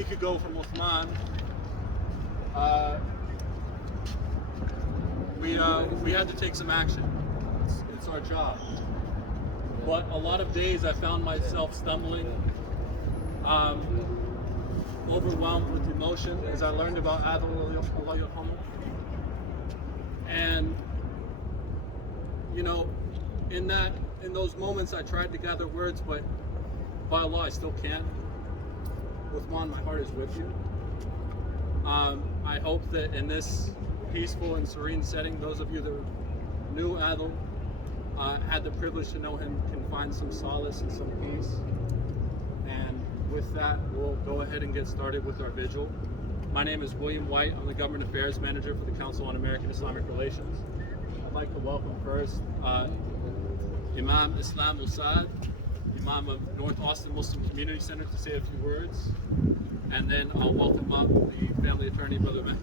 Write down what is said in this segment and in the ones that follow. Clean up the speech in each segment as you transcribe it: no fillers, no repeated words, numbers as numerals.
week ago from Uthman, we had to take some action. It's our job. But a lot of days I found myself stumbling, overwhelmed with emotion as I learned about Adil. And you know, in those moments I tried to gather words, but by Allah I still can't. Uthman, my heart is with you. I hope that in this peaceful and serene setting, those of you that knew Adil, had the privilege to know him, can find some solace and some peace. And with that, we'll go ahead and get started with our vigil. My name is William White. I'm the Government Affairs Manager for the Council on American Islamic Relations. I'd like to welcome first Imam Islam Usad, Imam of North Austin Muslim Community Center, to say a few words. And then I'll welcome up the family attorney, Brother Mehdi.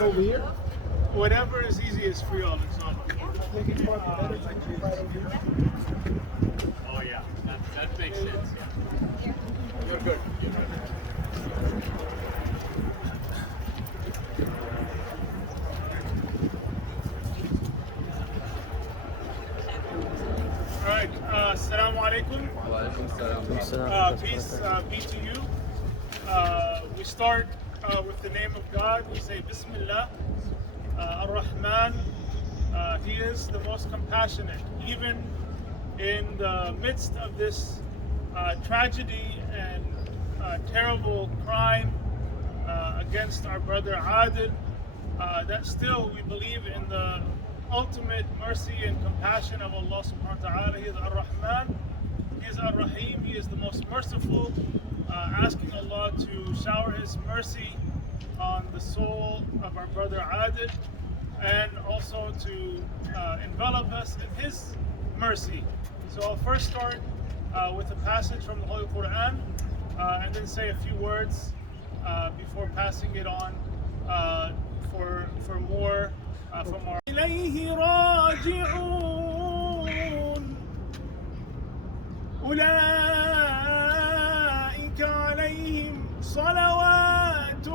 Over here? Whatever is easiest for y'all, inshallah. Oh yeah, that makes sense. Yeah. You're good. All right, assalamu alaikum. Peace be to you. We start with the name of God. We say Bismillah, Ar-Rahman. He is the most compassionate. Even in the midst of this tragedy and terrible crime against our brother Adil, that still we believe in the ultimate mercy and compassion of Allah subhanahu wa ta'ala. He is Ar-Rahman, He is Ar-Rahim, He is the most merciful, asking Allah to shower His mercy on the soul of our brother Adil, and also to envelop us in His mercy. So I'll first start with a passage from the Holy Quran, and then say a few words before passing it on for more from our إليه راجعون أولئك عليهم صلوات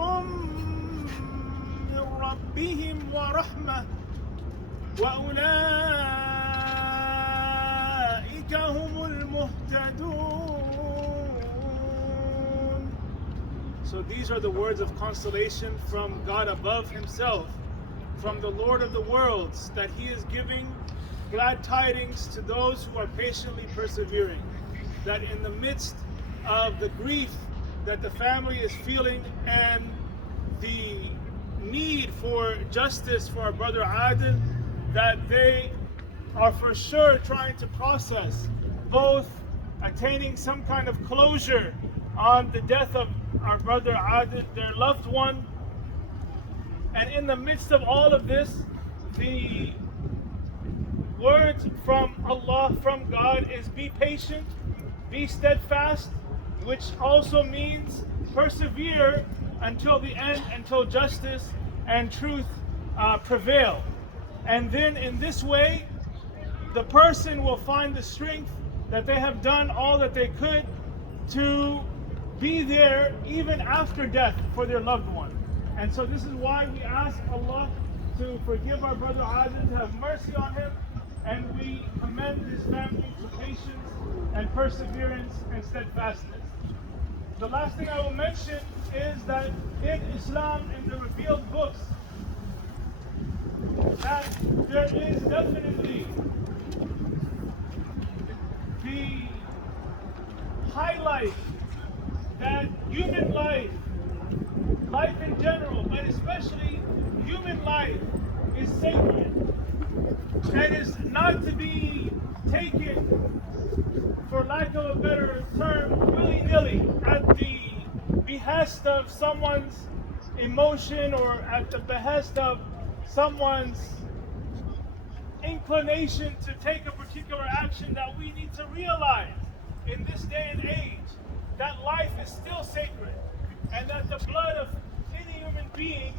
من ربهم ورحمة وأولئك هم المهتدون. So these are the words of consolation from God above Himself, from the Lord of the worlds, that He is giving glad tidings to those who are patiently persevering, that in the midst of the grief that the family is feeling and the need for justice for our brother Adil, that they are for sure trying to process both attaining some kind of closure on the death of our brother Adil, their loved one. And in the midst of all of this, the words from Allah, from God, is be patient, be steadfast, which also means persevere until the end, until justice and truth prevail. And then in this way, the person will find the strength that they have done all that they could to be there even after death for their loved one. And so this is why we ask Allah to forgive our brother Adil, to have mercy on him, and we commend his family to patience and perseverance and steadfastness. The last thing I will mention is that in Islam, in the revealed books, that there is definitely the highlight that human life in general, but especially human life, is sacred and is not to be taken, for lack of a better term, willy-nilly at the behest of someone's emotion or at the behest of someone's inclination to take a particular action. That we need to realize in this day and age that life is still sacred, and that the blood of any human being,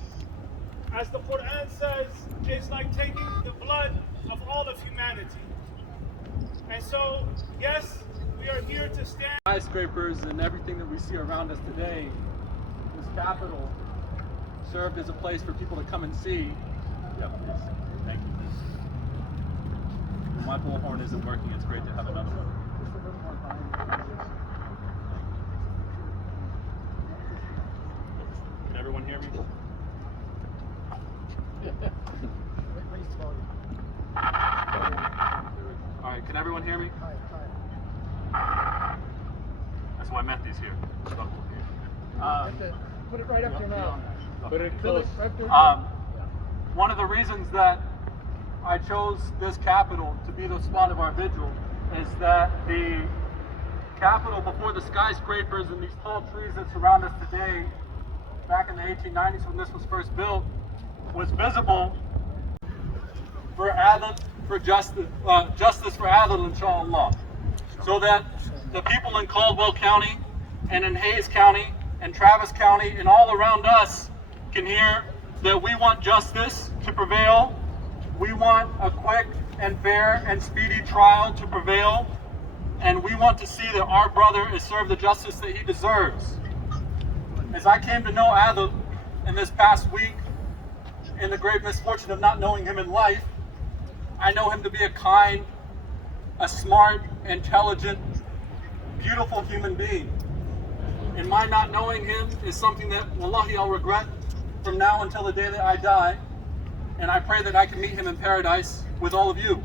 as the Quran says, is like taking the blood of all of humanity. And so, yes, we are here to stand. Skyscrapers and everything that we see around us today, this Capitol served as a place for people to come and see. Yeah, please. Thank you. My bullhorn isn't working. It's great to have another one. Can everyone hear me? All right, can everyone hear me? That's why Mehdi's here. Put it right up to your mouth. Put it close. One of the reasons that I chose this Capitol to be the spot of our vigil is that the Capitol, before the skyscrapers and these tall trees that surround us today, back in the 1890s when this was first built, was visible for Adl, for justice for Adl, inshallah. So that the people in Caldwell County and in Hayes County and Travis County and all around us can hear that we want justice to prevail. We want a quick and fair and speedy trial to prevail. And we want to see that our brother is served the justice that he deserves. As I came to know Adl in this past week, in the grave misfortune of not knowing him in life, I know him to be a kind, a smart, intelligent, beautiful human being. And my not knowing him is something that, wallahi, I'll regret from now until the day that I die. And I pray that I can meet him in paradise with all of you.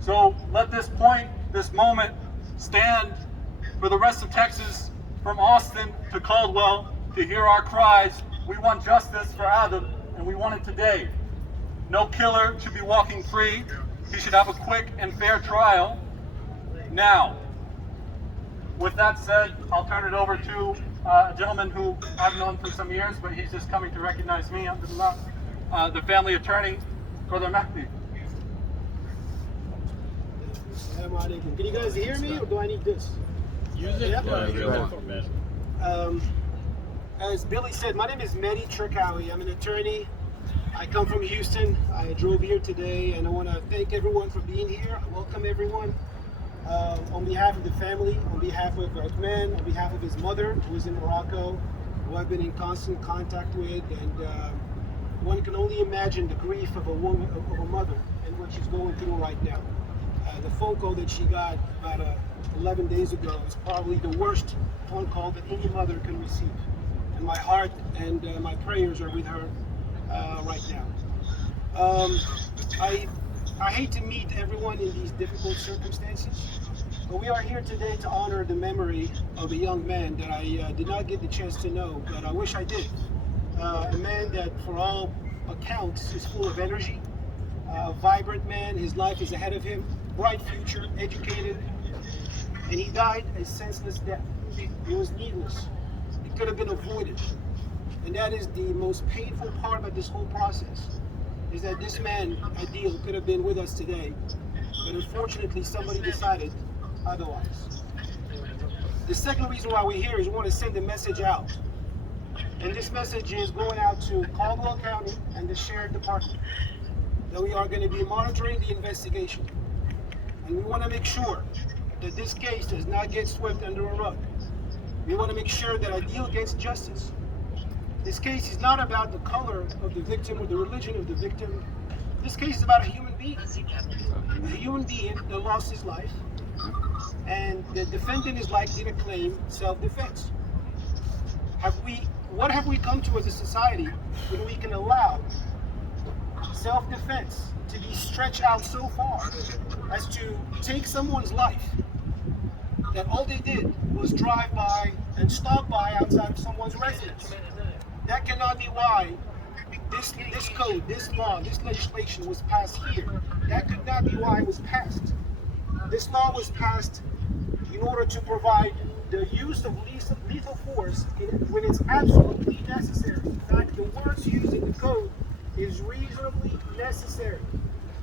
So let this point, this moment, stand for the rest of Texas, from Austin to Caldwell, to hear our cries. We want justice for Adl, and we want it today. No killer should be walking free. He should have a quick and fair trial now. With that said, I'll turn it over to a gentleman who I've known for some years, but he's just coming to recognize me. The family attorney, Brother Mehdi. Can you guys hear me, or do I need this? Use it. As Billy said, my name is Mehdi Cherkaoui. I'm an attorney. I come from Houston. I drove here today, and I want to thank everyone for being here. I welcome everyone. On behalf of the family, on behalf of Uthman, on behalf of his mother, who is in Morocco, who I've been in constant contact with, and one can only imagine the grief of a woman, of a mother, and what she's going through right now. The phone call that she got about 11 days ago is probably the worst phone call that any mother can receive. And my heart and my prayers are with her right now. I hate to meet everyone in these difficult circumstances, but we are here today to honor the memory of a young man that I did not get the chance to know, but I wish I did. A man that, for all accounts, is full of energy, a vibrant man. His life is ahead of him, bright future, educated, and he died a senseless death. It was needless. It could have been avoided. And that is the most painful part about this whole process, is that this man, Adil, could have been with us today, but unfortunately somebody decided otherwise. The second reason why we're here is we want to send a message out. And this message is going out to Caldwell County and the Sheriff Department, that we are going to be monitoring the investigation. And we want to make sure that this case does not get swept under a rug. We want to make sure that Adil gets justice. This case is not about the color of the victim or the religion of the victim. This case is about a human being. A human being that lost his life, and the defendant is likely to claim self-defense. What have we come to as a society when we can allow self-defense to be stretched out so far as to take someone's life that all they did was drive by and stop by outside of someone's residence? That cannot be why this code, this law, this legislation was passed here. That could not be why it was passed. This law was passed in order to provide the use of lethal force when it's absolutely necessary. In fact, the words used in the code is reasonably necessary.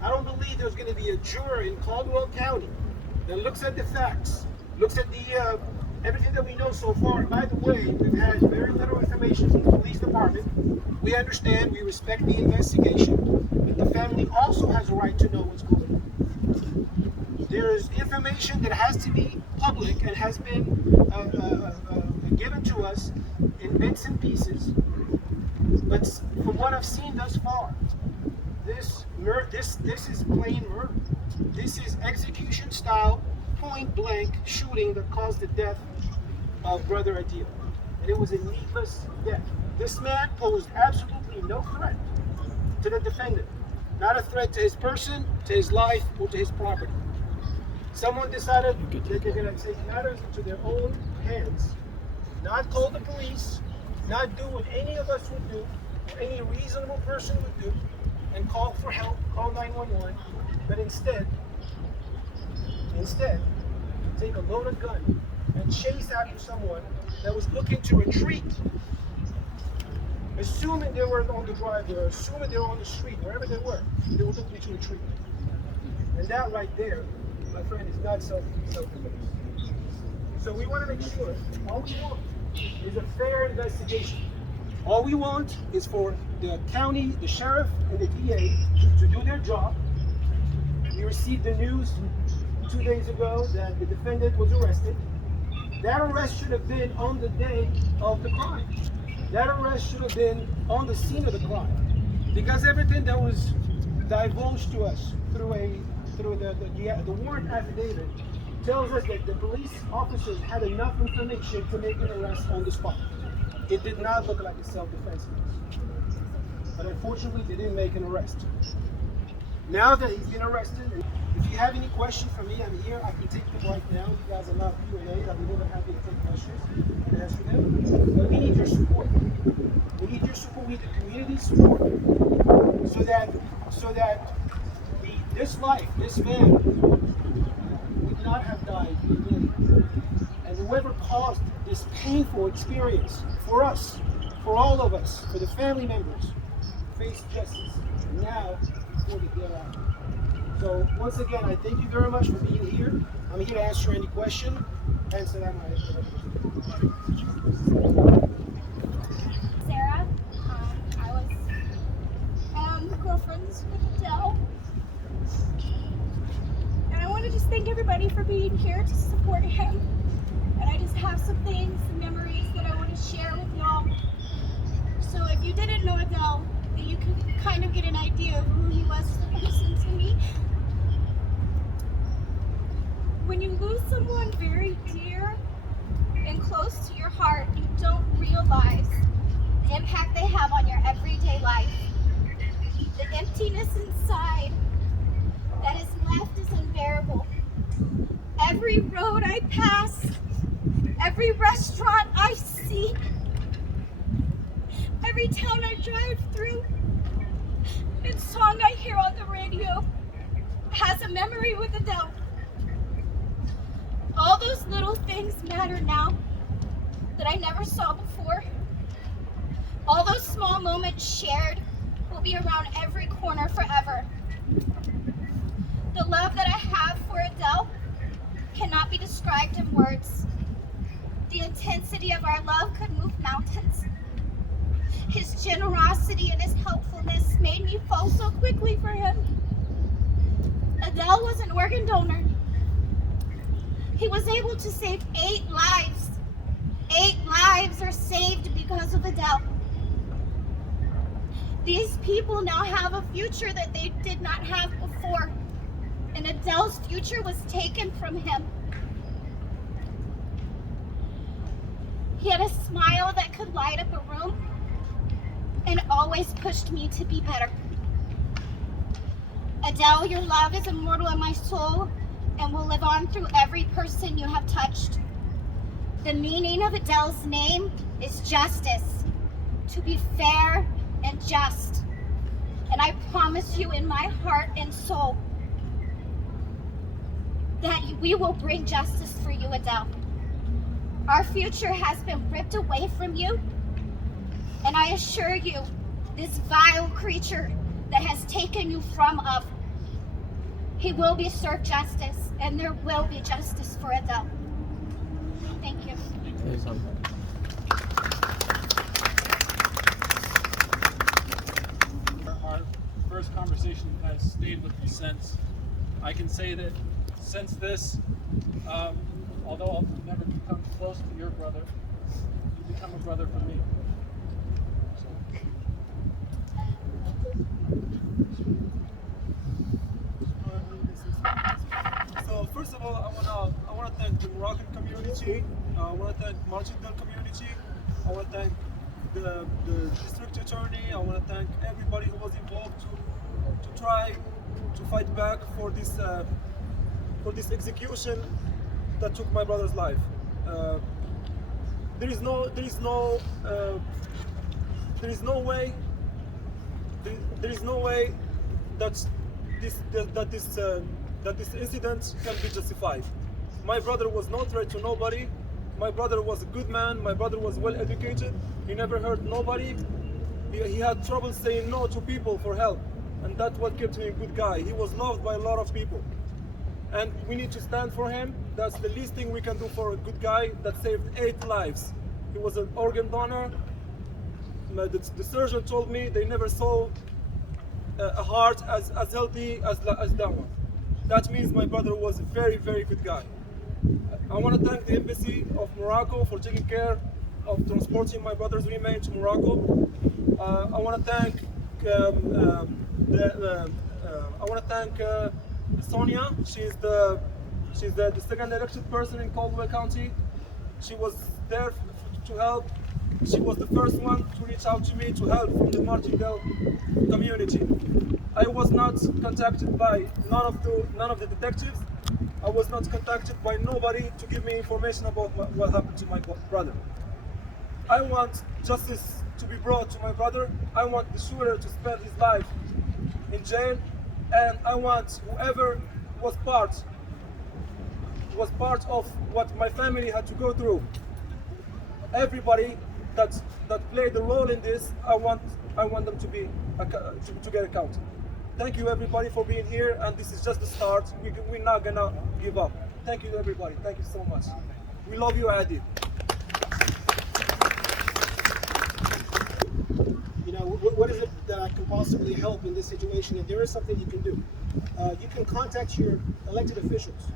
I don't believe there's going to be a juror in Caldwell County that looks at the facts, looks at the everything that we know so far. By the way, we've had very little information from the police department. We understand, we respect the investigation, but the family also has a right to know what's going on. There is information that has to be public and has been given to us in bits and pieces. But from what I've seen thus far, this is plain murder. This is execution style, point blank shooting that caused the death of Brother Adil. And it was a needless death. This man posed absolutely no threat to the defendant. Not a threat to his person, to his life, or to his property. Someone decided that they're going to take matters into their own hands, not call the police, not do what any of us would do, or any reasonable person would do, and call for help, call 911, but instead, take a loaded gun and chase after someone that was looking to retreat, assuming they were on the driveway, or assuming they were on the street, wherever they were looking to retreat. And that right there, my friend, is not self-defense. So we want to make sure all we want is a fair investigation. All we want is for the county, the sheriff, and the DA to do their job. We received the news 2 days ago that the defendant was arrested. That arrest should have been on the day of the crime. That arrest should have been on the scene of the crime. Because everything that was divulged to us through the warrant affidavit tells us that the police officers had enough information to make an arrest on the spot. It did not look like a self-defense case. But unfortunately, they didn't make an arrest. Now that he's been arrested, if you have any questions for me, I'm here. I can take them right now. You guys are not Q&A. I'll be more than happy to take questions and answer them. But we need your support. We need your support. We need the community's support, so that this man would not have died again. And whoever caused this painful experience for us, for all of us, for the family members, face justice now before they get out. So once again, I thank you very much for being here. I'm here to answer any question. Answer that Sarah, I was girlfriends with Adele. And I want to just thank everybody for being here to support him. And I just have some things, some memories that I want to share with y'all. So if you didn't know Adele, then you can kind of get an idea of who he was as a person to me. When you lose someone very dear and close to your heart, you don't realize the impact they have on your everyday life. The emptiness inside that is left is unbearable. Every road I pass, every restaurant I see, every town I drive through, and song I hear on the radio has a memory with Adele. All those little things matter now that I never saw before. All those small moments shared will be around every corner forever. The love that I have for Adele cannot be described in words. The intensity of our love could move mountains. His generosity and his helpfulness made me fall so quickly for him. Adele was an organ donor. He was able to save 8 lives. 8 lives are saved because of Adele. These people now have a future that they did not have before. And Adele's future was taken from him. He had a smile that could light up a room and always pushed me to be better. Adele, your love is immortal in my soul and will live on through every person you have touched. The meaning of Adele's name is justice, to be fair and just. And I promise you in my heart and soul that we will bring justice for you, Adele. Our future has been ripped away from you, and I assure you, this vile creature that has taken you from us, he will be served justice, and there will be justice for Adele. something. Our first conversation has stayed with me since. I can say that since this, although I'll never become close to your brother, you become a brother for me. So first of all, I wanna thank the Moroccan community. I wanna thank Marchington community. I wanna thank the district attorney. I wanna thank everybody who was involved to try to fight back for this execution that took my brother's life. There is no way that this incident can be justified. My brother was no threat to nobody. My brother was a good man. My brother was well educated. He never hurt nobody. He had trouble saying no to people for help, and that's what kept him a good guy. He was loved by a lot of people, and we need to stand for him. That's the least thing we can do for a good guy that saved 8 lives. He was an organ donor. The surgeon told me they never saw a heart as healthy as that one. That means my brother was a very, very good guy. I want to thank the Embassy of Morocco for taking care of transporting my brother's remains to Morocco. I want to thank Sonia. She's the second elected person in Caldwell County. She was there to help. She was the first one to reach out to me to help from the Martindale community. I was not contacted by none of the detectives. I was not contacted by nobody to give me information about what happened to my brother. I want justice to be brought to my brother. I want the shooter to spend his life in jail, and I want whoever was part of what my family had to go through. Everybody that played a role in this, I want them to be to get accounted. Thank you everybody for being here, and this is just the start. We're not gonna give up. Thank you everybody. Thank you so much. We love you, Adi. You know, what is it that can possibly help in this situation? If there is something you can do, you can contact your elected officials.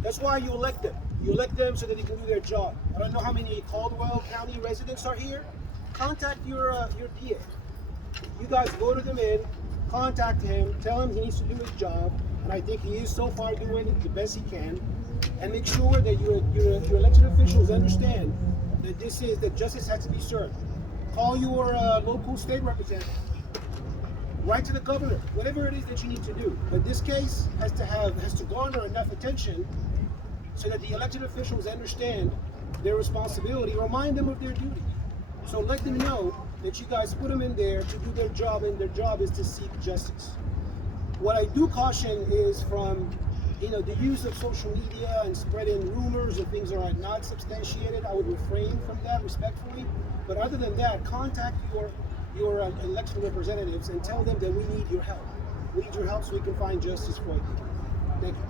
That's why you elect them. You elect them so that they can do their job. I don't know how many Caldwell County residents are here. Contact your PA. You guys voted him in. Contact him. Tell him he needs to do his job, and I think he is so far doing the best he can. And make sure that your elected officials understand that justice has to be served. Call your local state representative. Write to the governor. Whatever it is that you need to do. But this case has to garner enough attention so that the elected officials understand their responsibility. Remind them of their duty. So let them know that you guys put them in there to do their job, and their job is to seek justice. What I do caution is from the use of social media and spreading rumors and things that are not substantiated. I would refrain from that respectfully. But other than that, contact your elected representatives and tell them that we need your help. We need your help so we can find justice for you. Thank you.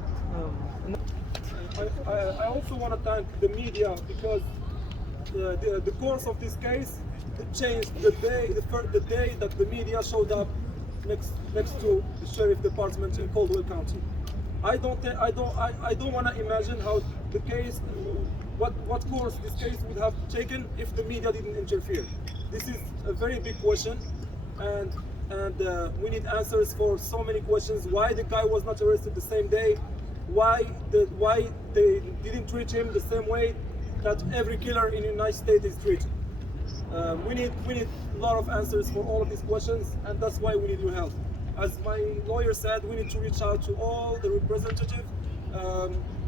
I also want to thank the media, because the course of this case changed the day that the media showed up next to the sheriff department in Caldwell County. I don't want to imagine how the case, what course this case would have taken if the media didn't interfere. This is a very big question, and we need answers for so many questions. Why the guy was not arrested the same day? Why they didn't treat him the same way that every killer in the United States is treated? We need a lot of answers for all of these questions, and that's why we need your help. As my lawyer said, we need to reach out to all the representative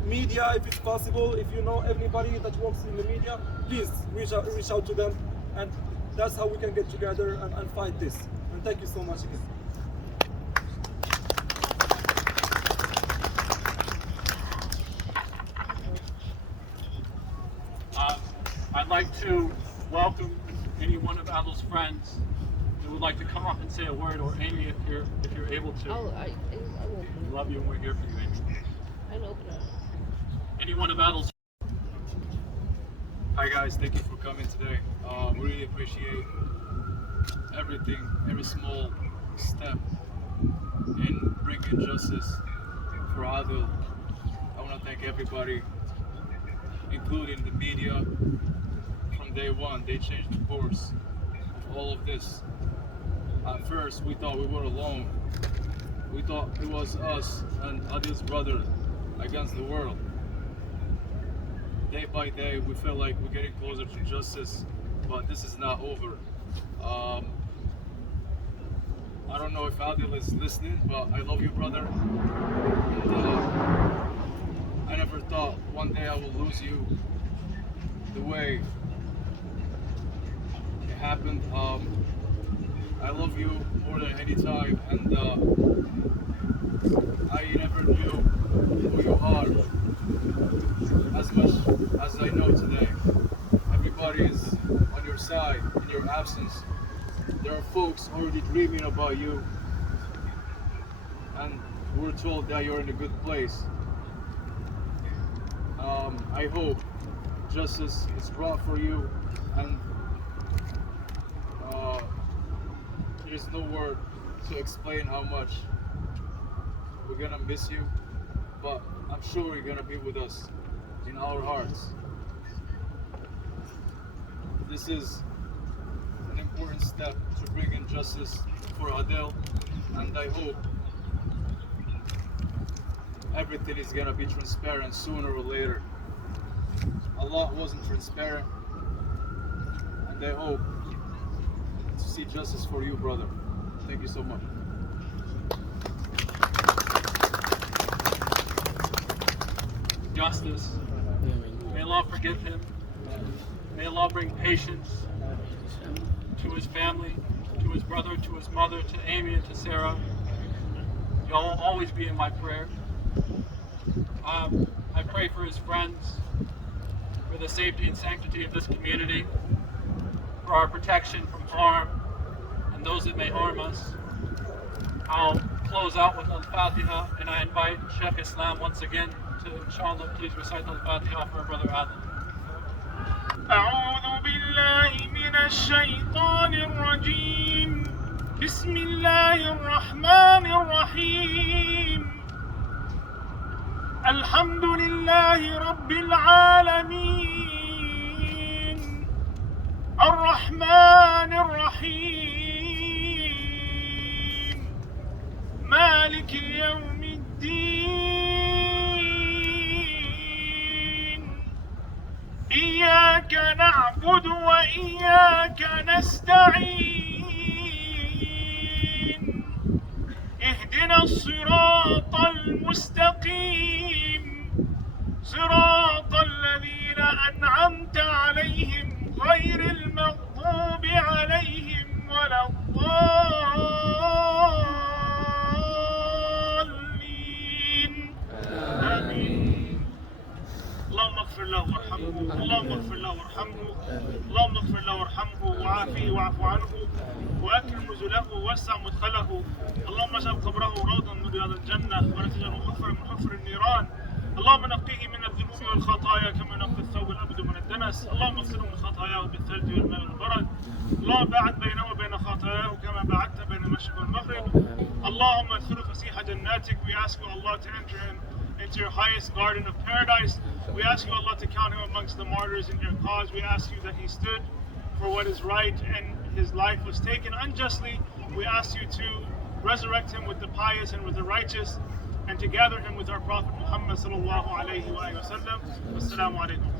media, if it's possible. If you know anybody that works in the media, please reach out to them, and that's how we can get together and fight this. And thank you so much again. I'd like to welcome any one of Adil's friends who would like to come up and say a word, or Amy, if you're able to. I won't. We love you, and we're here for you, Amy. I know, but Any one of Adil's. Hi guys, thank you for coming today. We really appreciate everything, every small step in bringing justice for Adil. I want to thank everybody, including the media. From day one, they changed the course of all of this. At first, we thought we were alone. We thought it was us and Adil's brother against the world. Day by day, we feel like we're getting closer to justice, but this is not over. I don't know if Adil is listening, but I love you, brother. And, I never thought one day I will lose you the way it happened. I love you more than any time, and I never knew who you are as much as I know today. Everybody is on your side in your absence. There are folks already dreaming about you, and we're told that you're in a good place. I hope justice is brought for you, and there's no word to explain how much we're gonna miss you, but I'm sure you're gonna be with us in our hearts. This is an important step to bring in justice for Adil, and I hope everything is gonna be transparent sooner or later. A lot wasn't transparent, and I hope to see justice for you, brother. Thank you so much. Justice. May Allah forgive him. May Allah bring patience to his family, to his brother, to his mother, to Amy and to Sarah. Y'all will always be in my prayer. I pray for his friends, for the safety and sanctity of this community, for our protection from harm and those that may harm us. I'll close out with Al-Fatiha, and I invite Sheikh Islam once again to, inshallah, please recite Al-Fatiha for our brother Adil. أعوذ بالله من الشيطان الرجيم بسم الله الرحمن الرحيم الحمد لله رب العالمين الرحمن الرحيم مالك يوم الدين إياك نعبد وإياك نستعين اهدنا الصراط المستقيم صراط الذين أنعمت عليهم غير المغضوب عليهم ولا الضالين آمين. اللهم اغفر له وارحمه، اللهم اغفر له وارحمه، اللهم اغفر له وارحمه وعافيه واعف عنه واكرم نزله ووسع مدخله، اللهم اجعل قبره روضا من رياض الجنه ولا تجعله حفرا من حفر النيران، اللهم نقيه من الذنوب والخطايا كما نقي الثوب الابيض من الدنس، اللهم اغسله من خطاياه بالثلج والماء والبرد، اللهم باعد بينه وبين خطاياه كما باعدت بين المشرق والمغرب، اللهم ادخله فسيح جناتك. We ask you, Allah, to enter into your highest garden of paradise. We ask you, Allah, to count him amongst the martyrs in your cause. We ask you that he stood for what is right and his life was taken unjustly. We ask you to resurrect him with the pious and with the righteous, and to gather him with our Prophet Muhammad sallallahu alayhi wa sallam. Wassalamu alaikum.